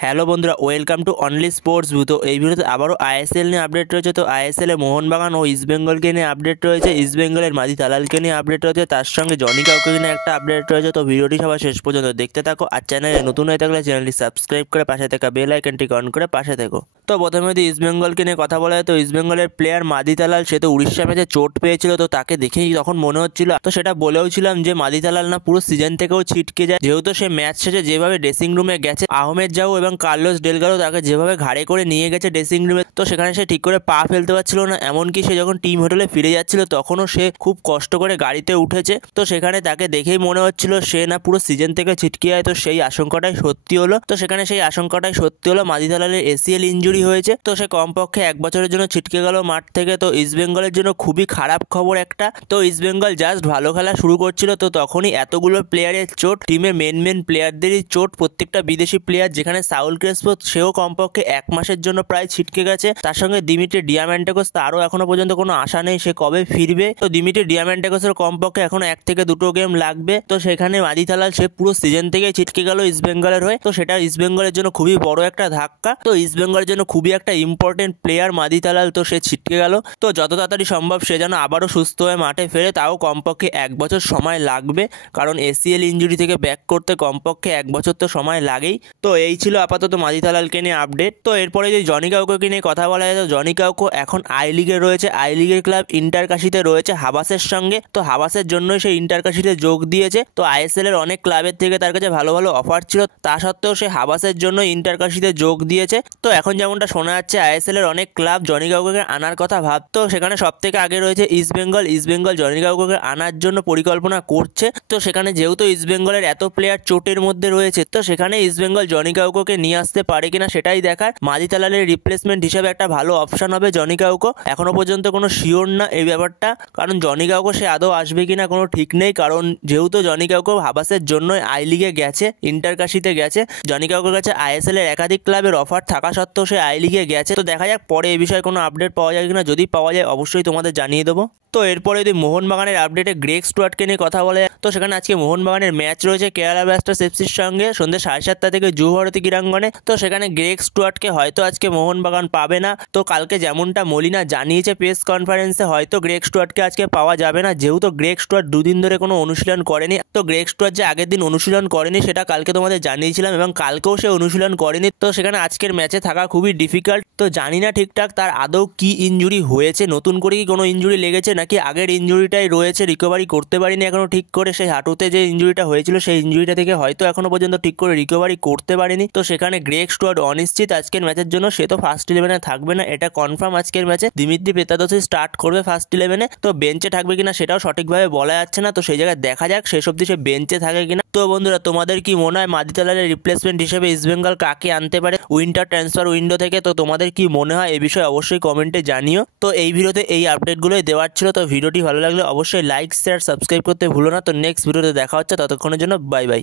Hello বন্ধুরা, welcome to only sports view. তো এই ভিডিওতে আবারও আইএসএল নিয়ে আপডেট রয়েছে। তো আইএসএল এ মোহনবাগান ও ইস্টবেঙ্গলকে নিয়ে আপডেট রয়েছে, ইস্টবেঙ্গলের মাদি তালালকে নিয়ে আপডেট রয়েছে, তার সঙ্গে জনি কাউকে নিয়ে একটা আপডেট রয়েছে। তো ভিডিওটি সবাই শেষ পর্যন্ত দেখতে থাকো, আর চ্যানেলে নতুন হয়ে থাকলে চ্যানেলটি সাবস্ক্রাইব করে পাশে থাকা বেল আইকনটি অন করে পাশে থেকো। তো প্রথমে যদি ইস্টবেঙ্গলকে নিয়ে কথা বলা হয়, তো ইস্টবেঙ্গলের প্লেয়ার মাদি তালাল সে তো উড়িষ্যা ম্যাচে চোট পেয়েছিল। তো তাকে দেখেই তখন মনে হচ্ছিল, তো সেটা বলেও ছিলাম যে মাদি তালাল না পুরো সিজন থেকেও ছিটকে যায়, যেহেতু সে ম্যাচ শেষে যেভাবে ড্রেসিং রুমে গেছে, আহমেদ জাউ এবং কার্লোস ডেলগারো তাকে যেভাবে ঘাড়ে করে নিয়ে গেছে ড্রেসিং রুমে, তো সেখানে সে ঠিক করে পা ফেলতে পারছিল না। এমনকি সে যখন টিম হোটেলে ফিরে যাচ্ছিল তখনও সে খুব কষ্ট করে গাড়িতে উঠেছে। তো সেখানে তাকে দেখেই মনে হচ্ছিল সে না পুরো সিজন থেকে ছিটকে যায়। তো সেই আশঙ্কাটাই সত্যি হলো। তো সেখানে সেই আশঙ্কাটাই সত্যি হলো, মাদি তালালের এসিএল ইনজুরি হয়েছে। তো সে কমপক্ষে 1 বছরের জন্য ছিটকে গেল মাঠ থেকে। তো ইস্টবেঙ্গলের জন্য খুবই খারাপ খবর একটা। তো ইস্টবেঙ্গল জাস্ট ভালো খেলা শুরু করছিল, তো তখনই এতগুলো প্লেয়ারের চোট, টিমে মেন প্লেয়ারদেরই চোট, প্রত্যেকটা বিদেশি প্লেয়ার, যেখানে সাউল ক্রেসপো সেও কমপক্ষে 1 মাসের জন্য প্রায় ছিটকে গেছে। তার সঙ্গে দিমিত্রি ডিয়ামান্টেকোস, তারও এখনো পর্যন্ত কোনো আশা নেই সে কবে ফিরবে। তো দিমিত্রি ডিয়ামান্টেকোসের কমপক্ষে এখনো 1 থেকে 2 গেম লাগবে। তো সেখানে মাদি তালাল সে পুরো সিজন থেকে ছিটকে গেল ইস্টবেঙ্গলের হয়ে। তো সেটা ইস্টবেঙ্গলের জন্য খুবই বড় একটা ধাক্কা। তো ইস্টবেঙ্গলের জন্য খুবই একটা ইম্পর্টেন্ট প্লেয়ার মাদি তালাল, তো সে ছিটকে গেল। তো যত তাড়াতাড়ি সম্ভব সে যেন আবারও সুস্থ হয়ে মাঠে ফেরে, তাও কমপক্ষে 1 বছর সময় লাগবে, কারণ এসিএল ইনজুরি থেকে ব্যাক করতে কমপক্ষে 1 বছর তো সময় লাগেই। তো এই ছিল আপাতত মাদি তালালকে নিয়ে আপডেট। তো এরপরে যদি জনি কাউকে নিয়ে কথা বলা যায়, তো জনি কাউকে এখন আই লিগে রয়েছে। আই লিগের ক্লাব ইন্টারকাশিতে রয়েছে হাবাসের সঙ্গে। তো হাবাসের জন্যই সে ইন্টারকাশিতে যোগ দিয়েছে। তো আইএসএল এর অনেক ক্লাবের থেকে তার কাছে ভালো ভালো অফার ছিল, তা সত্ত্বেও সে হাবাসের জন্য ইন্টারকাশিতে যোগ দিয়েছে। তো এখন যেমনটা শোনা যাচ্ছে আইএসএল এর অনেক ক্লাব জনি কাউকে আনার কথা ভাবতো, সেখানে সব থেকে আগে রয়েছে ইস্টবেঙ্গল। ইস্টবেঙ্গল জনি কাউকে আনার জন্য পরিকল্পনা করছে। তো সেখানে যেহেতু ইস্টবেঙ্গলের এত প্লেয়ার চোটের মধ্যে রয়েছে, তো সেখানে ইস্টবেঙ্গল জনি কাউকে নিয়ে আসতে পারে কিনা সেটাই দেখার। মাদি তালালের রিপ্লেসমেন্ট হিসেবে একটা ভালো অপশন হবে জনি কাউকে। এখনো পর্যন্ত কোনো শিওর না এই ব্যাপারটা, কারণ জনি কাউকে সে আদৌ আসবে কিনা কোনো ঠিক নেই। কারণ যেহেতু জনি কাউকে হাবাসের জন্য আই লিগে গেছে, ইন্টারকাশিতে গেছে, জনি কাউকের কাছে আইএসএল এর একাধিক ক্লাবের অফার থাকা সত্ত্বেও সে আই লিগে গেছে। তো দেখা যাক পরে এই বিষয়ে কোনো আপডেট পাওয়া যায় কিনা, যদি পাওয়া যায় অবশ্যই তোমাদের জানিয়ে দেবো। তো এরপরে যদি মোহনবাগানের আপডেটে গ্রেগ স্টুয়ার্টকে নিয়ে কথা বলে, তো সেখানে আজকে মোহনবাগানের ম্যাচ রয়েছে কেরালা ব্লাস্টার্স এফসির সঙ্গে সন্ধ্যে 7:30 থেকে যুবভারতী ক্রীড়াঙ্গনে। তো সেখানে গ্রেগ স্টুয়ার্টকে হয়তো আজকে মোহনবাগান পাবে না। তো কালকে যেমনটা মলিনা জানিয়েছে প্রেস কনফারেন্সে, হয়তো গ্রেগ স্টুয়ার্টকে আজকে পাওয়া যাবে না, যেহেতু গ্রেগ স্টুয়ার্ট 2 দিন ধরে কোনো অনুশীলন করেনি। তো গ্রেগ স্টুয়ার্ট যে আগের দিন অনুশীলন করেনি সেটা কালকে তোমাদের জানিয়েছিলাম, এবং কালকেও সে অনুশীলন করেনি। তো সেখানে আজকের ম্যাচে থাকা খুবই ডিফিকাল্ট। তো জানি না ঠিকঠাক তার আদৌ কি ইনজুরি হয়েছে, নতুন করে কি কোনো ইনজুরি লেগেছে, নাকি আগের ইনজুরিটাই রয়েছে, রিকভারি করতে পারিনি এখনো ঠিক করে। সেই হাঁটুতে যে ইনজুরিটা হয়েছিল সেই ইনজুরিটা থেকে হয়তো এখনো পর্যন্ত ঠিক করে রিকভারি করতে পারেনি। তো সেখানে গ্রেগ স্টুয়ার্ট অনিশ্চিত আজকের ম্যাচের জন্য, সে তো ফার্স্ট 11-এ থাকবে না, এটা কনফার্ম। আজকের ম্যাচে দিমিত্রি পেত্রাদোসি স্টার্ট করবে ফার্স্ট 11-এ। তো বেঞ্চে থাকবে কিনা সেটাও সঠিকভাবে বলা যাচ্ছে না। তো সেই জায়গায় দেখা যাক শেষ অবধি সে বেঞ্চে থাকে কিনা। তো বন্ধুরা, তোমাদের কি মনে হয় মাদি তালালের রিপ্লেসমেন্ট হিসেবে ইস্টবেঙ্গল কাকে আনতে পারে উইন্টার ট্রান্সফার উইন্ডো থেকে? তো তোমাদের কি মনে হয় এই বিষয়ে অবশ্যই কমেন্টে জানিও। তো এই ভিডিওতে এই আপডেটগুলোই দেওয়ার ছিল। তো ভিডিওটি ভালো লাগলে অবশ্যই লাইক, শেয়ার, সাবস্ক্রাইব করতে ভুলো না। তো নেক্সট ভিডিওতে দেখা হচ্ছে, ততক্ষণের জন্য বাই বাই।